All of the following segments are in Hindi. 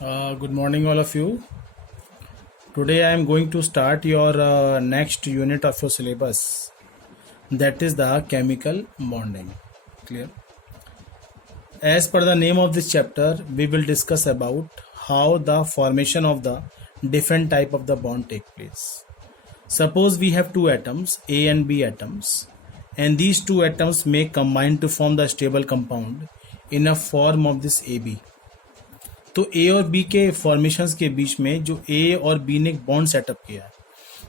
Good morning, all of you. Today I am going to start your next unit of your syllabus, that is the chemical bonding. Clear? As per the name of this chapter, we will discuss about how the formation of the different type of the bond take place. Suppose we have two atoms, A and B atoms, and these two atoms may combine to form the stable compound in a form of this AB. तो ए और बी के फॉर्मेशंस के बीच में जो ए और बी ने एक बॉन्ड सेटअप किया है,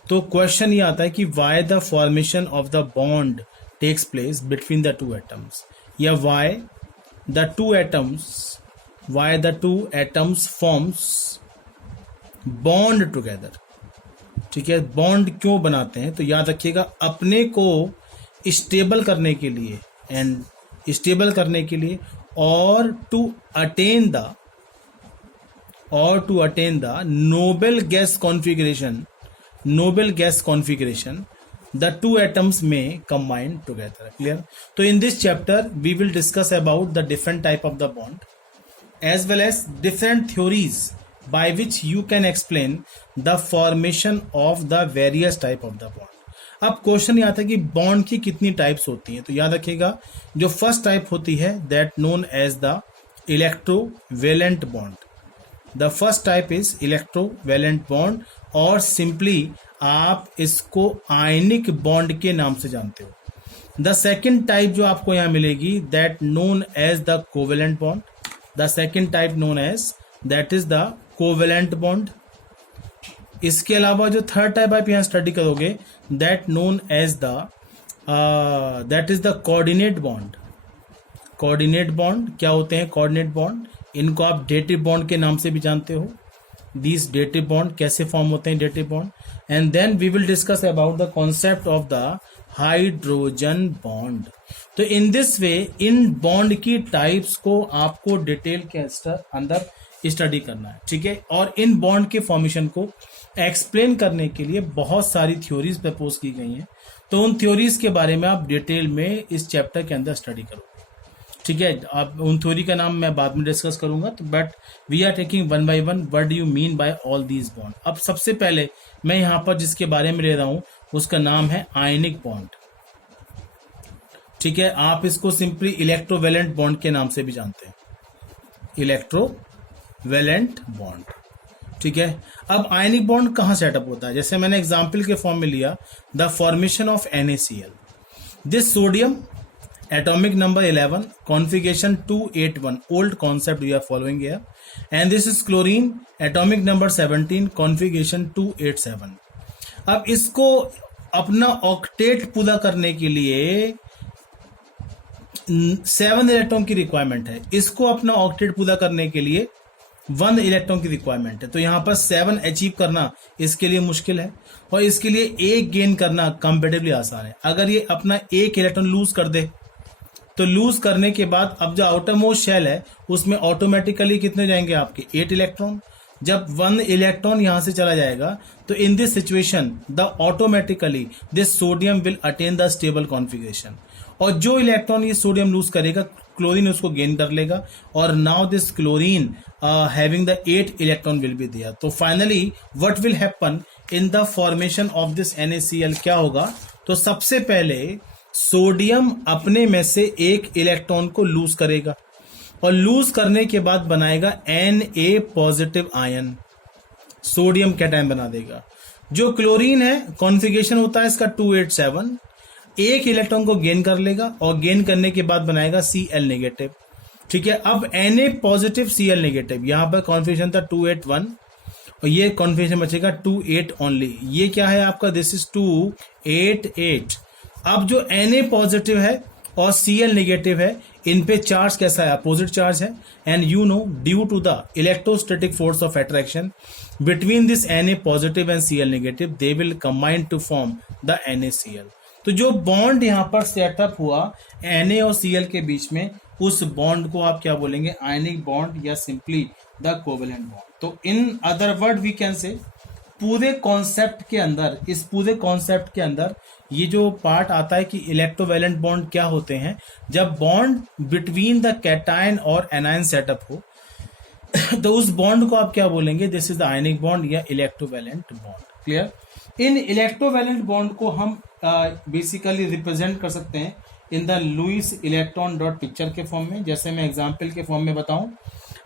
तो क्वेश्चन ये आता है कि why the formation of the bond takes place between the two atoms, या why the two atoms forms bond together. ठीक है, बॉन्ड क्यों बनाते हैं? तो याद रखिएगा, अपने को स्टेबल करने के लिए और to attain the noble gas configuration, the two atoms may combine together. Clear? So in this chapter we will discuss about the different type of the bond as well as different theories by which you can explain the formation of the various type of the bond. अब क्वेश्चन ये आता है कि बॉन्ड की कितनी टाइप्स होती हैं. तो याद रखिएगा, जो फर्स्ट टाइप होती है that known as the electrovalent bond. The first type is electrovalent bond, और सिंपली आप इसको आयनिक बॉन्ड के नाम से जानते हो. द सेकेंड टाइप जो आपको यहां मिलेगी that known as the covalent bond. The second type known as that is the covalent bond. इसके अलावा जो थर्ड टाइप आप यहां स्टडी करोगे that known as that is the coordinate bond. Coordinate bond क्या होते हैं? कोऑर्डिनेट बॉन्ड, इनको आप डेटिव बॉन्ड के नाम से भी जानते हो. दिस डेटिव बॉन्ड कैसे फॉर्म होते हैं? Dative bond. And then we will discuss about the concept of the hydrogen bond. तो इन दिस वे इन बॉन्ड की टाइप्स को आपको डिटेल के अंदर स्टडी करना है. ठीक है, और इन बॉन्ड के फॉर्मेशन को एक्सप्लेन करने के लिए बहुत सारी थ्योरीज प्रपोज की गई हैं. तो उन थ्योरीज के बारे में आप डिटेल में इस चैप्टर के अंदर स्टडी करो. ठीक है, आप उन थ्योरी का नाम मैं बाद में डिस्कस करूंगा. तो but we are taking one by one what do you mean by all these bond. अब सबसे पहले मैं यहां पर जिसके बारे में ले रहा हूं उसका नाम है आयनिक बॉन्ड. ठीक है, आप इसको सिंपली इलेक्ट्रोवेलेंट बॉन्ड के नाम से भी जानते हैं, इलेक्ट्रोवेलेंट बॉन्ड. ठीक है, अब आयनिक बॉन्ड कहां सेटअप होता है? जैसे मैंने एग्जाम्पल के फॉर्म में लिया the formation of NaCl. This sodium atomic number 11, configuration 281, old concept we are following here. And this is chlorine, atomic number 17, configuration 287. अब इसको अपना ऑक्टेट पूरा करने के लिए 7 इलेक्ट्रॉन की रिक्वायरमेंट है. इसको अपना ऑक्टेट पूरा करने के लिए 1 इलेक्ट्रॉन की रिक्वायरमेंट है. तो यहां पर 7 अचीव करना इसके लिए मुश्किल है, और इसके लिए 1 गेन करना कंपेरेटिवली आसान है. अगर ये अपना 1 इलेक्ट्रॉन लूज कर दे, तो लूज करने के बाद अब जो आउटर मोस्ट शेल है उसमें ऑटोमेटिकली कितने जाएंगे? आपके 8 इलेक्ट्रॉन. जब 1 इलेक्ट्रॉन यहां से चला जाएगा तो in this situation the automatically this sodium will attain the stable configuration. और जो इलेक्ट्रॉन ये सोडियम लूज करेगा, क्लोरीन उसको गेन कर लेगा, और now this chlorine having the 8 electron will be there. तो finally what will happen in the formation of this NaCl क्या होगा? तो सबसे पहले सोडियम अपने में से 1 इलेक्ट्रॉन को लूज करेगा, और लूज करने के बाद बनाएगा Na positive ion, sodium cation बना देगा. जो क्लोरीन है कॉन्फ़िगरेशन होता है इसका 287, 1 इलेक्ट्रॉन को गेन कर लेगा, और गेन करने के बाद बनाएगा Cl नेगेटिव. ठीक है, अब Na पॉजिटिव Cl नेगेटिव, यहां पर कॉन्फ़िगरेशन था 281 और ये कॉन्फ़िगरेशन बचेगा 28 ओनली. ये क्या है आपका? This is 288. अब जो Na पॉजिटिव है और Cl नेगेटिव है, इन पे चार्ज कैसा है? अपोजिट चार्ज है. And you know due to the electrostatic force of attraction between this Na positive and Cl negative, they will combine to form the NaCl. तो जो बॉन्ड यहां पर सेटअप हुआ Na और Cl के बीच में, उस बॉन्ड को आप क्या बोलेंगे? आयनिक बॉन्ड, या सिंपली द कोवेलेंट बॉन्ड. तो in other word we can say पूरे कॉन्सेप्ट के अंदर ये जो पार्ट आता है कि इलेक्ट्रोवेलेंट बॉन्ड क्या होते हैं, जब बॉन्ड बिटवीन द कैटायन और एनायन सेटअप हो, तो उस बॉन्ड को आप क्या बोलेंगे, this is the ionic bond या इलेक्ट्रोवैलेंट बॉन्ड। क्लियर। इन इलेक्ट्रोवैलेंट बॉन्ड को हम बेसिकली रिप्रेजेंट कर सकते हैं in the Lewis electron dot picture के फॉर्म में। जैसे मैं एग्जाम्पल के फॉर्म में बताऊं,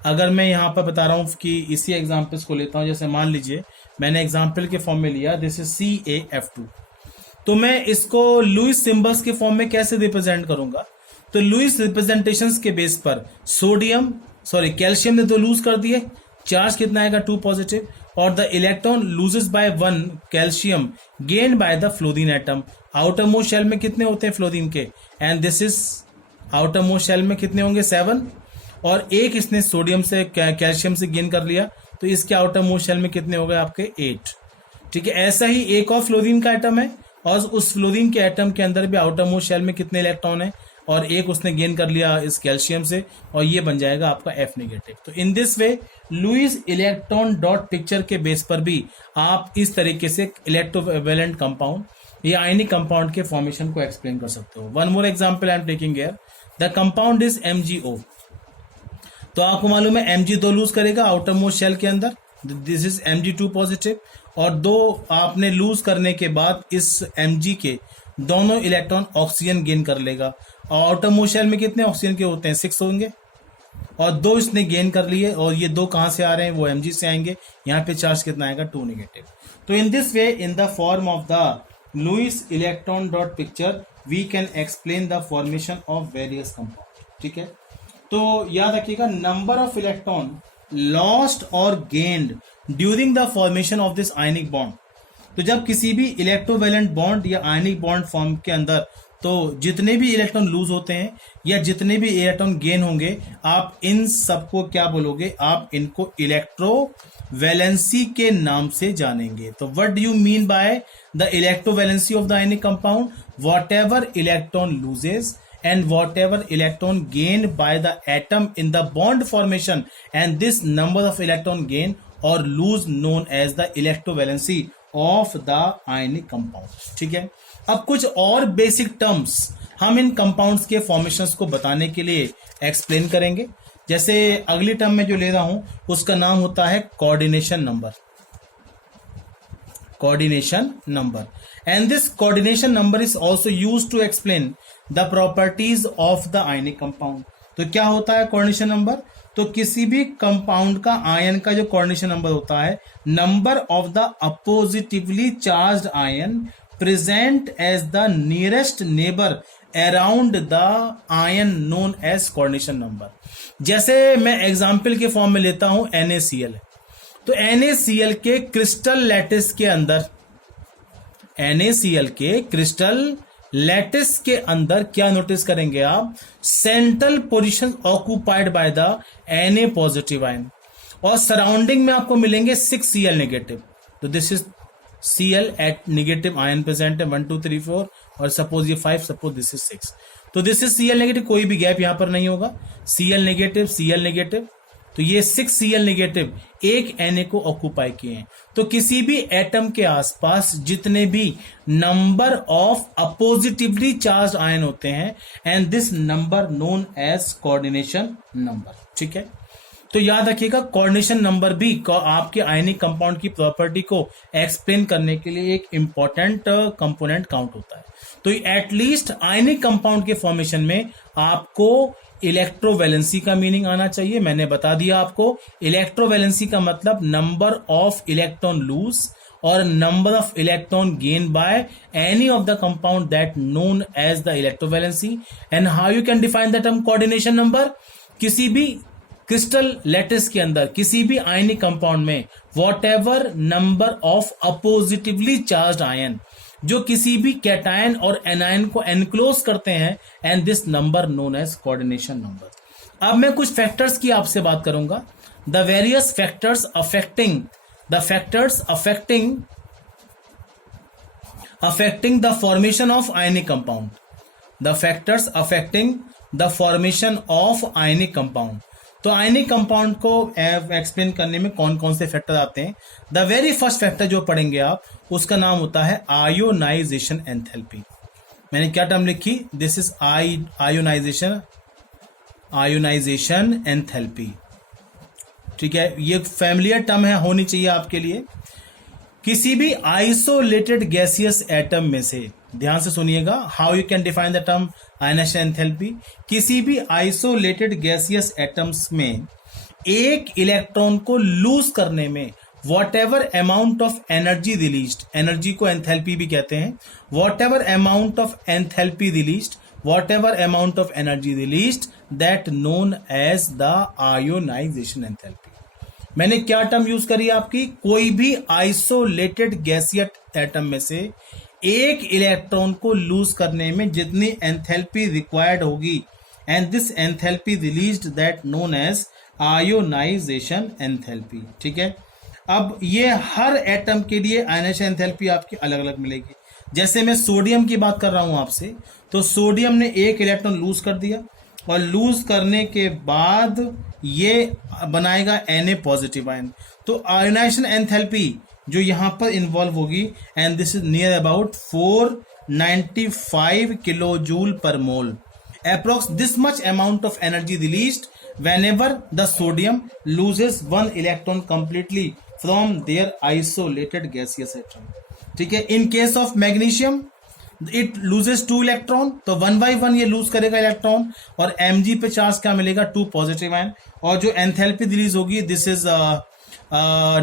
अगर मैं यहाँ पर बता रहा हूँ कि इसी एग्जाम्पल्स को लेता हूँ, जैसे मान लीजिए मैंने एग्जाम्पल के फॉर्म में लिया, दिस इज CaF2, तो मैं इसको लुईस सिंबल्स के फॉर्म में कैसे रिप्रेजेंट करूंगा, तो लुईस रिप्रेजेंटेशंस के बेस पर कैल्शियम ने तो लूज कर दिए, चार्ज कितना आएगा 2 पॉजिटिव, और the electron loses by 1 calcium gain by the fluorine atom. Outermost shell में कितने होते हैं फ्लोरीन के, and this is outermost shell में कितने होंगे 7, और एक इसने सोडियम से कैल्शियम से गेन कर लिया, तो इसके आउटर मोस्ट शेल में कितने हो गए आपके 8। ठीक है, ऐसा ही एक और फ्लोरीन का एटम है, और उस फ्लोरीन के एटम के अंदर भी आउटर मोस्ट शेल में कितने इलेक्ट्रॉन है, और एक उसने गेन कर लिया इस कैल्शियम से, और ये बन जाएगा आपका F नेगेटिव। तो in this way Lewis electron dot picture के बेस पर भी आप इस तरीके से इलेक्ट्रोवैलेंट कंपाउंड या आयनिक कंपाउंड के फॉर्मेशन को एक्सप्लेन कर सकते हो। One more example I am taking here, the compound is MgO। तो आपको मालूम है Mg2 लूज करेगा आउटर मोस्ट शेल के अंदर, दिस इज Mg2 पॉजिटिव, और 2 आपने लूज करने के बाद इस Mg के दोनों इलेक्ट्रॉन ऑक्सीजन गेन कर लेगा, और आउटर मोस्ट शेल में कितने ऑक्सीजन के होते हैं 6 होंगे, और 2 इसने गेन कर लिए, और ये 2 कहां से आ रहे हैं, वो Mg से आएंगे, यहाँ पे चार्ज कितना आएगा 2 नेगेटिव। तो in this way in the form of the Lewis electron dot picture we can explain the formation of various compound. ठीक है, तो याद रखिएगा नंबर ऑफ इलेक्ट्रॉन लॉस्ट और gained during the formation of this ionic bond. तो जब किसी भी इलेक्ट्रोवैलेंट बॉन्ड या आयनिक बॉन्ड फॉर्म के अंदर तो जितने भी इलेक्ट्रॉन लूज होते हैं या जितने भी इलेक्ट्रॉन गेन होंगे, आप इन सबको क्या बोलोगे, आप इनको इलेक्ट्रोवैलेंसी के नाम से जानेंगे। तो what do you mean by the electrovalency of the ionic compound, what ever electron loses and whatever electron gained by the atom in the bond formation, and this number of electron gain or lose known as the electrovalency of the ionic compound। ठीक है, अब कुछ और बेसिक टर्म्स हम इन कंपाउंड्स के फॉर्मेशंस को बताने के लिए एक्सप्लेन करेंगे। जैसे अगली टर्म में जो ले रहा हूं उसका नाम होता है coordination number, coordination number, and this coordination number is also used to explain the properties of the ionic compound। तो क्या होता है कोऑर्डिनेशन नंबर, तो किसी भी कंपाउंड का आयन का जो कोऑर्डिनेशन नंबर होता है, number of the oppositely charged ion present as the nearest neighbour around the ion known as coordination number. जैसे मैं एग्जांपल के फॉर्म में लेता हूं NaCl, तो NaCl के क्रिस्टल लैटिस के अंदर, NaCl के क्रिस्टल लैटिस के अंदर क्या नोटिस करेंगे आप, central position occupied by the Na positive ion, और सराउंडिंग में आपको मिलेंगे 6 Cl नेगेटिव। तो this is Cl at negative ion present है 1 2 3 4, और सपोज ये 5, सपोज दिस इज 6, तो दिस इज Cl नेगेटिव, कोई भी गैप यहां पर नहीं होगा, Cl नेगेटिव Cl नेगेटिव, तो ये 6 Cl नेगेटिव एक Na को ऑक्यूपाई किए हैं। तो किसी भी एटम के आसपास जितने भी number of oppositely charge ion होते हैं, and this number known as coordination number. ठीक है, तो याद रखिएगा कोऑर्डिनेशन नंबर भी आपके आयनिक कंपाउंड की प्रॉपर्टी को एक्सप्लेन करने के लिए एक इंपॉर्टेंट कंपोनेंट काउंट होता है। तो एटलीस्ट आयनिक कंपाउंड के फॉर्मेशन में आपको इलेक्ट्रोवैलेंसी का मीनिंग आना चाहिए। मैंने बता दिया आपको, इलेक्ट्रोवैलेंसी का मतलब नंबर ऑफ इलेक्ट्रॉन लूज और number of electron gain by any of the compound that known as the electrovalency. And how you can define the term coordination number, किसी भी क्रिस्टल लैटिस के अंदर किसी भी आयनिक कंपाउंड में whatever number of oppositely charge ion जो किसी भी कैटायन और एनायन को एनक्लोज करते हैं, and this number known as coordination number. अब मैं कुछ फैक्टर्स की आपसे बात करूंगा, the various factors affecting the formation of ionic compound, the factors affecting the formation of ionic compound. तो आयनिक कंपाउंड को एक्सप्लेन करने में कौन कौन से फैक्टर आते हैं। द वेरी फर्स्ट फैक्टर जो पढ़ेंगे आप, उसका नाम होता है आयोनाइजेशन एंथैल्पी। मैंने क्या टर्म लिखी, दिस इज आयोनाइजेशन एंथैल्पी। ठीक है, ये फैमिलियर टर्म है, होनी चाहिए आपके लिए। किसी भी आइसोलेटेड गैसियस एटम में से, ध्यान से सुनिएगा, how you can define the term ionization enthalpy. किसी भी आइसोलेटेड गैसियस एटम्स में एक इलेक्ट्रॉन को लूज करने में whatever amount of energy released, energy को एंथैल्पी भी कहते हैं, whatever amount of enthalpy released, whatever amount of energy released, that known as the ionization enthalpy. मैंने क्या टर्म यूज करी आपकी, कोई भी आइसोलेटेड गैसियस एटम में से एक इलेक्ट्रॉन को लूज करने में जितनी एंथैल्पी रिक्वायर्ड होगी, and this enthalpy released, that known as ionization enthalpy. ठीक है, अब ये हर एटम के लिए आयनाइजेशन एंथैल्पी आपकी अलग अलग मिलेगी। जैसे मैं सोडियम की बात कर रहा हूं आपसे, तो सोडियम ने एक इलेक्ट्रॉन लूज कर दिया और लूज करने के बाद ये बनाएगा Na पॉजिटिव आयन, तो आयनाइजेशन एंथैल्पी जो यहां पर इन्वॉल्व होगी, and this is near about 495 kilo joule per mole, approx this much amount of energy released whenever the sodium loses one electron completely from their isolated gaseous atom. ठीक है, in case of magnesium it loses 2 electron, तो 1 by 1 ये लूज करेगा इलेक्ट्रॉन, और mg पे चार्ज क्या मिलेगा, 2 पॉजिटिव आयन, और जो एंथैल्पी रिलीज होगी this is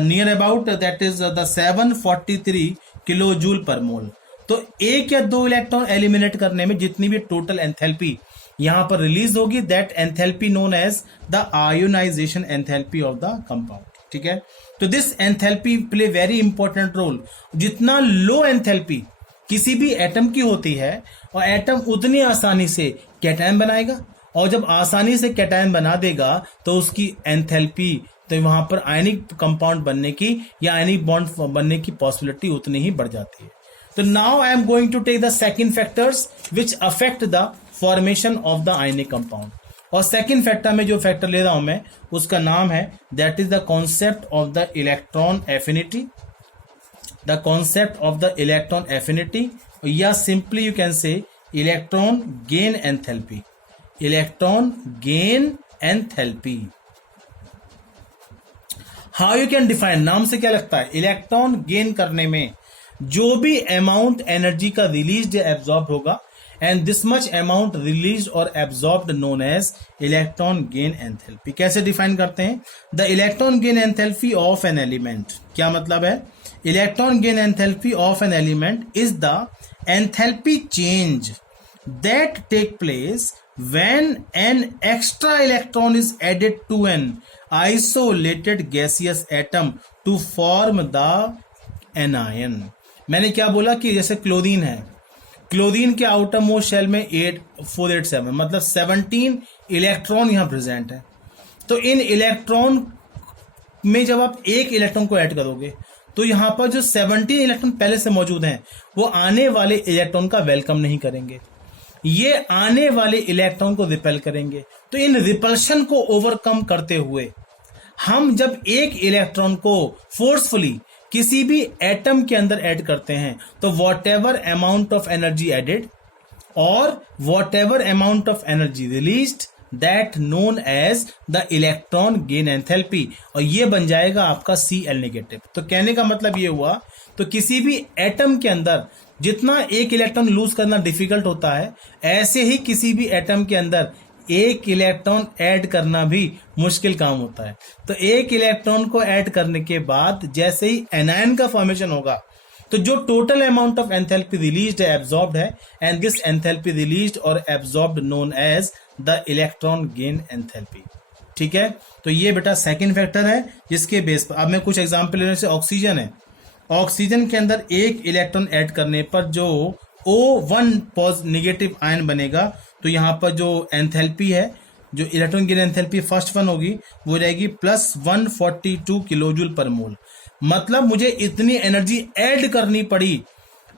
near about that is the 743 kilo joule per mole. तो एक या दो इलेक्ट्रॉन एलिमिनेट करने में जितनी भी टोटल एंथैल्पी यहां पर रिलीज होगी, that enthalpy known as the ionization enthalpy of the compound. ठीक है, तो this enthalpy play very important role. जितना लो एंथैल्पी किसी भी एटम की होती है, और एटम उतनी आसानी से कैटायन बनाएगा, और जब आसानी से कैटायन बना देगा तो उसकी एंथैल्पी, तो वहां पर आयनिक कंपाउंड बनने की या आयनिक बॉन्ड बनने की पॉसिबिलिटी उतनी ही बढ़ जाती है। तो now I am going to take the second factors which affect the formation of the ionic compound, और सेकंड फैक्टर में जो फैक्टर ले रहा हूं मैं उसका नाम है that is the concept of the electron affinity, the concept of the electron affinity, या simply you can say electron gain enthalpy, electron gain enthalpy. How you can define, नाम से क्या लगता है, इलेक्ट्रॉन गेन करने में जो भी अमाउंट एनर्जी का रिलीज या एब्जॉर्ब होगा, and this much amount release और absorbed known as electron gain enthalpy. कैसे डिफाइन करते हैं, the electron gain enthalpy of an element, क्या मतलब है, electron gain enthalpy of an element is the enthalpy change that take place when an extra electron is added to an isolated gaseous atom to form the anion। मैंने क्या बोला कि जैसे क्लोरीन है, क्लोरीन के आउटर मोस्ट शेल में 487 मतलब 17 इलेक्ट्रॉन यहां प्रेजेंट है। तो इन इलेक्ट्रॉन में जब आप एक इलेक्ट्रॉन को ऐड करोगे तो यहां पर जो 17 इलेक्ट्रॉन पहले से मौजूद हैं वो आने वाले इलेक्ट्रॉन का वेलकम नहीं करेंगे, ये आने वाले इलेक्ट्रॉन को रिपेल करेंगे। तो इन रिपल्शन को ओवरकम करते हुए हम जब एक इलेक्ट्रॉन को फोर्सफुली किसी भी एटम के अंदर ऐड करते हैं तो whatever amount of energy added और whatever amount of energy released, that known as the electron gain enthalpy, और ये बन जाएगा आपका Cl नेगेटिव। तो कहने का मतलब ये हुआ, तो किसी भी एटम के अंदर जितना एक इलेक्ट्रॉन लूज करना डिफिकल्ट होता है, ऐसे ही किसी भी एटम के अंदर एक इलेक्ट्रॉन ऐड करना भी मुश्किल काम होता है। तो एक इलेक्ट्रॉन को ऐड करने के बाद जैसे ही एनायन का फॉर्मेशन होगा तो जो total amount of enthalpy released है, एब्जॉर्ब्ड है, एंड दिस एंथैल्पी रिलीज्ड और absorbed known as the electron gain enthalpy. ठीक है, तो ये बेटा सेकंड फैक्टर है जिसके बेस पर अब मैं कुछ एग्जांपल लेने से, ऑक्सीजन है, ऑक्सीजन के अंदर एक इलेक्ट्रॉन ऐड करने पर जो O1 नेगेटिव आयन बनेगा, तो यहां पर जो एंथैल्पी है, जो electron gain enthalpy first one होगी वो रहेगी +142 किलोजूल पर मोल। मतलब मुझे इतनी एनर्जी ऐड करनी पड़ी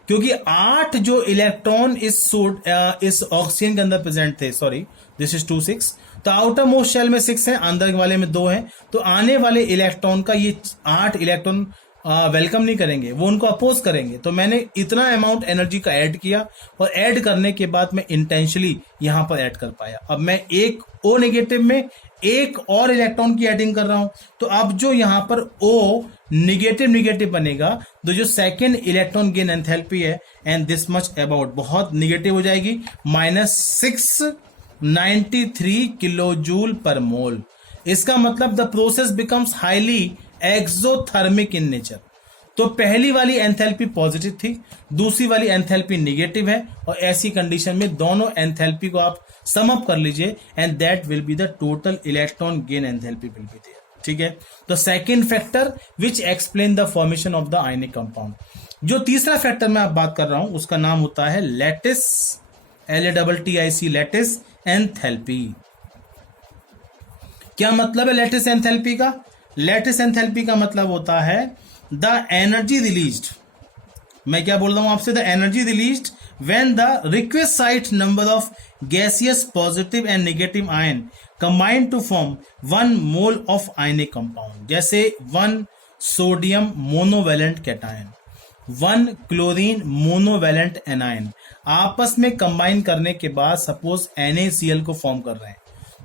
क्योंकि 8 जो इलेक्ट्रॉन इस ऑक्सीजन के अंदर प्रेजेंट थे, सॉरी दिस इज 26, तो आउटर मोस्ट शेल में 6 है, अंदर वाले में 2 है, तो आने वाले इलेक्ट्रॉन का ये 8 इलेक्ट्रॉन वेलकम नहीं करेंगे, वो उनको अपोज करेंगे। तो मैंने इतना अमाउंट एनर्जी का ऐड किया और ऐड करने के बाद मैं इंटेंशनली यहां पर ऐड कर पाया। अब मैं एक O नेगेटिव में एक और इलेक्ट्रॉन की एडिंग कर रहा हूं, तो अब जो यहां पर O निगेटिव निगेटिव बनेगा, तो जो सेकेंड इलेक्ट्रॉन गेन एंथैल्पी है एंड दिस मच अबाउट बहुत निगेटिव हो जाएगी, -693 किलो जूल पर मोल। इसका मतलब the process becomes highly exothermic in nature. तो पहली वाली एंथैल्पी पॉजिटिव थी, दूसरी वाली एंथैल्पी निगेटिव है, और ऐसी कंडीशन में दोनों एंथैल्पी को आप सम अप कर लीजिए and that will be the total electron gain enthalpy will be there. ठीक है, तो second factor which explain the formation of the ionic compound. जो तीसरा फैक्टर मैं आप बात कर रहा हूं उसका नाम होता है लैटिस, LATTIC, लैटिस एंथैल्पी। क्या मतलब है लैटिस एंथैल्पी का? लैटिस एंथैल्पी का मतलब होता है द एनर्जी रिलीज्ड, मैं क्या बोल रहा हूं आपसे, the energy released when the requisite number of gaseous positive and negative ion combine to form 1 mole of ionic compound. जैसे 1 sodium monovalent cation, 1 chlorine monovalent anion आपस में कंबाइन करने के बाद सपोज NaCl को फॉर्म कर रहे हैं,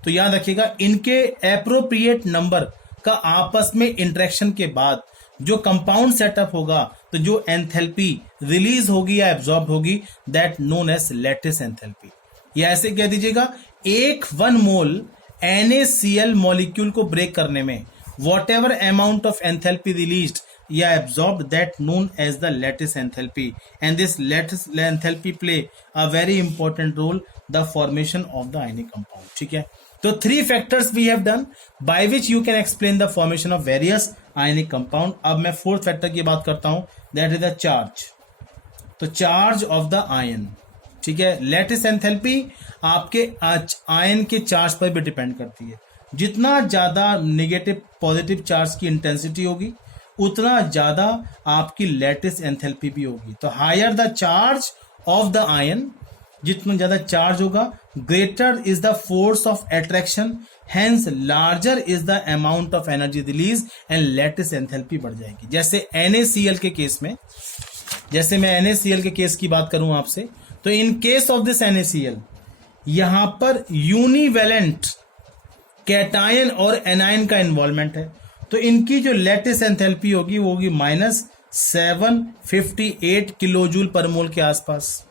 तो याद रखिएगा इनके एप्रोप्रिएट नंबर का आपस में इंटरेक्शन के बाद जो कंपाउंड सेटअप होगा, तो जो एंथैल्पी रिलीज होगी या एब्जॉर्ब होगी, that known as lattice enthalpy. या ऐसे कह दीजिएगा, एक 1 मोल NaCl मॉलिक्यूल को ब्रेक करने में whatever amount of enthalpy released या absorb, that known as the lattice enthalpy, and this lattice enthalpy play a very important role the formation of the ionic compound. ठीक है, तो 3 factors we have done by which you can explain the formation of various ionic compound। अब मैं 4th factor की बात करता हूं, that is the charge। तो चार्ज ऑफ द आयन, ठीक है, लैटिस एंथैल्पी आपके आयन के चार्ज पर भी डिपेंड करती है। जितना ज्यादा नेगेटिव पॉजिटिव चार्ज की इंटेंसिटी होगी उतना ज्यादा आपकी लैटिस एंथैल्पी भी होगी। तो higher the charge of the ion, जितना ज्यादा चार्ज होगा greater is the force of attraction, hence larger is the amount of energy release and lattice enthalpy बढ़ जाएगी। जैसे NaCl के केस में, जैसे मैं NaCl के केस की बात करूं आपसे, तो in case of this NaCl यहां पर यूनिवैलेंट कैटायन और एनायन का इन्वॉल्वमेंट है, तो इनकी जो लैटिस एंथैल्पी होगी वो होगी -758 किलो जूल पर मोल के आसपास।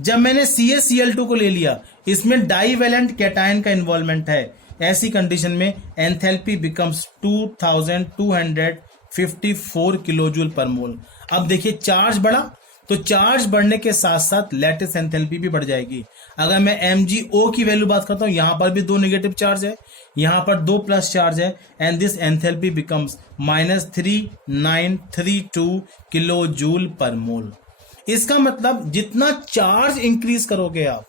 जब मैंने CaCl2 को ले लिया, इसमें डाईवैलेंट कैटायन का इन्वॉल्वमेंट है, ऐसी कंडीशन में enthalpy becomes 2254 kilo joule per मोल। अब देखिए चार्ज बढ़ा, तो चार्ज बढ़ने के साथ साथ लैटिस एंथैल्पी भी बढ़ जाएगी। अगर मैं MgO की वैल्यू बात करता हूं, यहां पर भी 2 नेगेटिव चार्ज है, यहां पर 2 प्लस चार्ज है, and this enthalpy becomes -3932 kilo joule per mole. इसका मतलब जितना चार्ज इंक्रीज करोगे आप,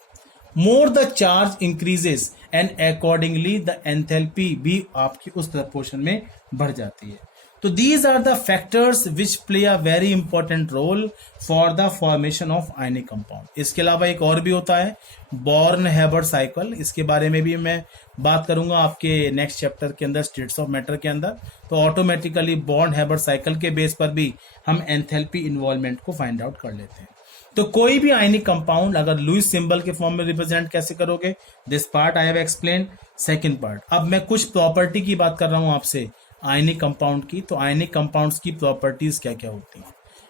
more the charge increases and accordingly the enthalpy भी आपकी उस प्रपोर्शन में बढ़ जाती है। तो these are the factors which play a very important role for the formation of ionic compound. इसके अलावा एक और भी होता है बॉर्न हैबर साइकिल, इसके बारे में भी मैं बात करूंगा आपके नेक्स्ट चैप्टर के अंदर, स्टेट्स ऑफ मैटर के अंदर। तो ऑटोमेटिकली बॉर्न हैबर साइकिल के बेस पर भी हम एंथैल्पी इन्वॉल्वमेंट को फाइंड आउट कर लेते हैं। तो कोई भी आयनिक कंपाउंड अगर लुईस सिंबल के फॉर्म में रिप्रेजेंट कैसे करोगे, this part I have explain. Second part, अब मैं कुछ प्रॉपर्टी की बात कर रहा हूं आपसे आयनिक कंपाउंड की। तो आयनिक कंपाउंड्स की प्रॉपर्टीज क्या क्या होती हैं,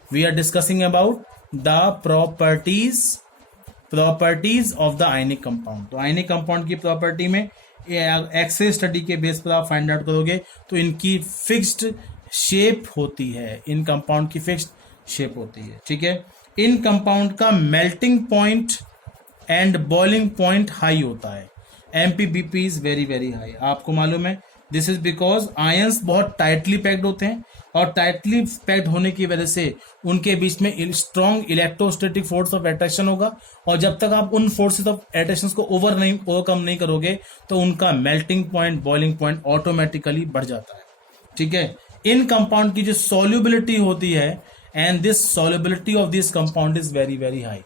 we are discussing about the properties of the ionic compound. तो आयनिक कंपाउंड की प्रॉपर्टी में एक्सरे स्टडी के बेस पर आप फाइंड आउट करोगे, तो इनकी फिक्स्ड शेप होती है, इन कंपाउंड की फिक्स्ड शेप होती है। ठीक है, इन कंपाउंड का melting point and boiling point high होता है, MPBP is very very high. आपको मालूम है, दिस इज बिकॉज आयंस बहुत टाइटली पैक्ड होते हैं, और टाइटली पैक्ड होने की वजह से उनके बीच में strong electrostatic force of attraction होगा, और जब तक आप उन फोर्सेस ऑफ अट्रैक्शन को ओवरकम नहीं करोगे, तो उनका melting point boiling point automatically बढ़ जाता है। ठीक है, इन कंपाउंड की जो सॉल्युबिलिटी होती है, and this solubility of this compound is very very high.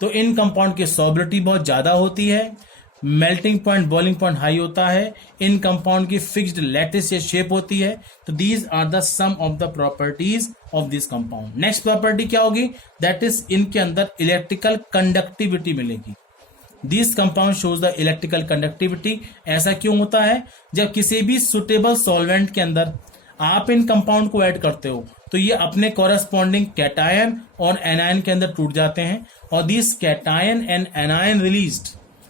तो इन कंपाउंड की सॉल्युबिलिटी बहुत ज्यादा होती है, melting point boiling point high होता है, इन कंपाउंड की फिक्स्ड लैटिस या शेप होती है। तो these are the some of the properties of this compound. Next property क्या होगी, दैट इज इनके अंदर इलेक्ट्रिकल कंडक्टिविटी मिलेगी। This compound shows the electrical conductivity. ऐसा क्यों होता है, जब किसी भी सुटेबल सॉल्वेंट के अंदर आप इन कंपाउंड को ऐड करते हो तो ये अपने कॉरेस्पॉन्डिंग कैटायन और एनायन के अंदर टूट जाते हैं, और this cation and anion released,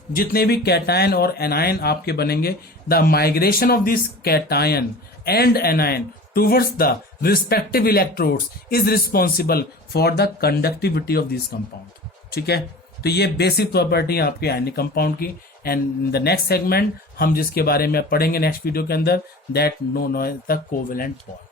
जितने भी कैटायन और एनायन आपके बनेंगे, the migration of this cation and anion towards the respective electrodes is responsible for the conductivity of this compound. ठीक है, तो ये बेसिक प्रॉपर्टी है आपके आयनिक कंपाउंड की। And in the next segment हम जिसके बारे में पढ़ेंगे नेक्स्ट वीडियो के अंदर, that know the covalent bond.